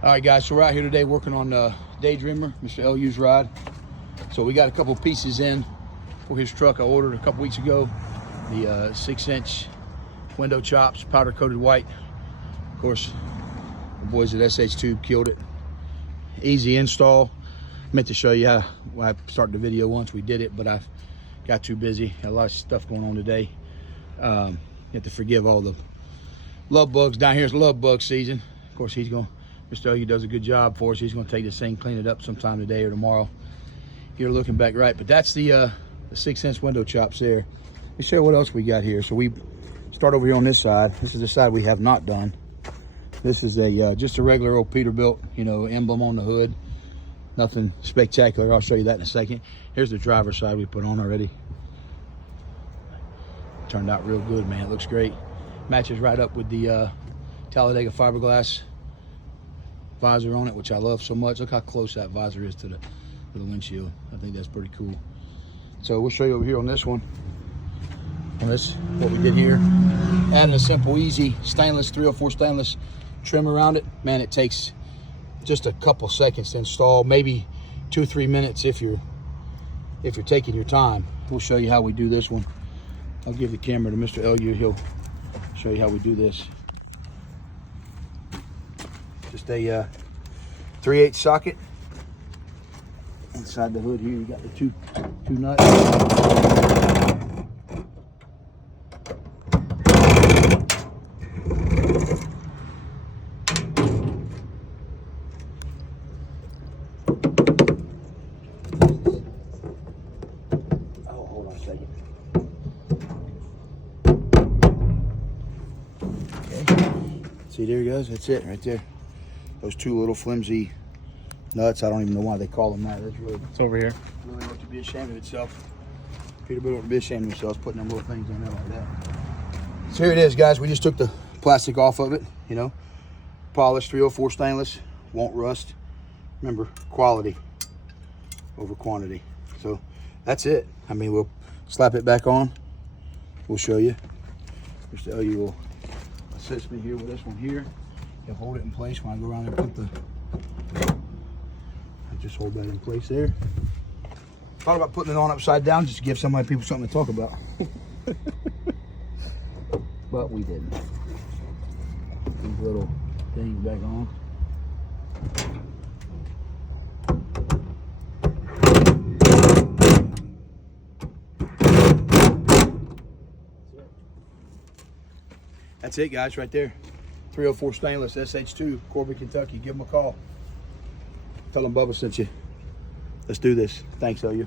All right, guys, so we're out here today working on Daydreamer, Mr. LU's ride. So we got a couple pieces in for his truck I ordered a couple weeks ago. The 6-inch window chops, powder coated white. Of course, the boys at SHtube killed it. Easy install. Meant to show you how, I started the video once we did it, but I got too busy. Had a lot of stuff going on today. You have to forgive all the love bugs. Down here is love bug season. Of course, Mr. LU does a good job for us. He's going to take this thing, clean it up sometime today or tomorrow. You're looking back right, but that's the 6-inch window chops there. Let's show you what else we got here. So we start over here on this side. This is the side we have not done. This is a just a regular old Peterbilt, you know, emblem on the hood. Nothing spectacular. I'll show you that in a second. Here's the driver's side we put on already. Turned out real good, man. It looks great. Matches right up with the Talladega fiberglass visor on it, which I love so much. Look how close that visor is to the windshield. I think that's pretty cool. So we'll show you over here on this one. And this what we did here. Adding a simple, easy stainless 304 stainless trim around it. Man, it takes just a couple seconds to install, maybe 2-3 minutes if you're taking your time. We'll show you how we do this one. I'll give the camera to Mr. LU. He'll show you how we do this. Just a 3/8 socket. Inside the hood here, you got the two nuts. Oh, hold on a second. Okay. See, there he goes. That's it right there. Those two little flimsy nuts. I don't even know why they call them that. That's really, It's over here. Really ought to be ashamed of itself. Peterbilt ought to be ashamed of themselves putting them little things on there like that. So here it is, guys. We just took the plastic off of it, you know. Polished 304 stainless. Won't rust. Remember, quality over quantity. So that's it. I mean, we'll slap it back on. We'll show you. Mr. LU will assist me here with this one here. He'll hold it in place when I go around there and put the... Just hold that in place there. Thought about putting it on upside down just to give people something to talk about. But we didn't. These little things back on. That's it, guys, right there. 304 stainless SH2, Corbin, Kentucky. Give them a call. Tell them Bubba sent you. Let's do this. Thanks, LU.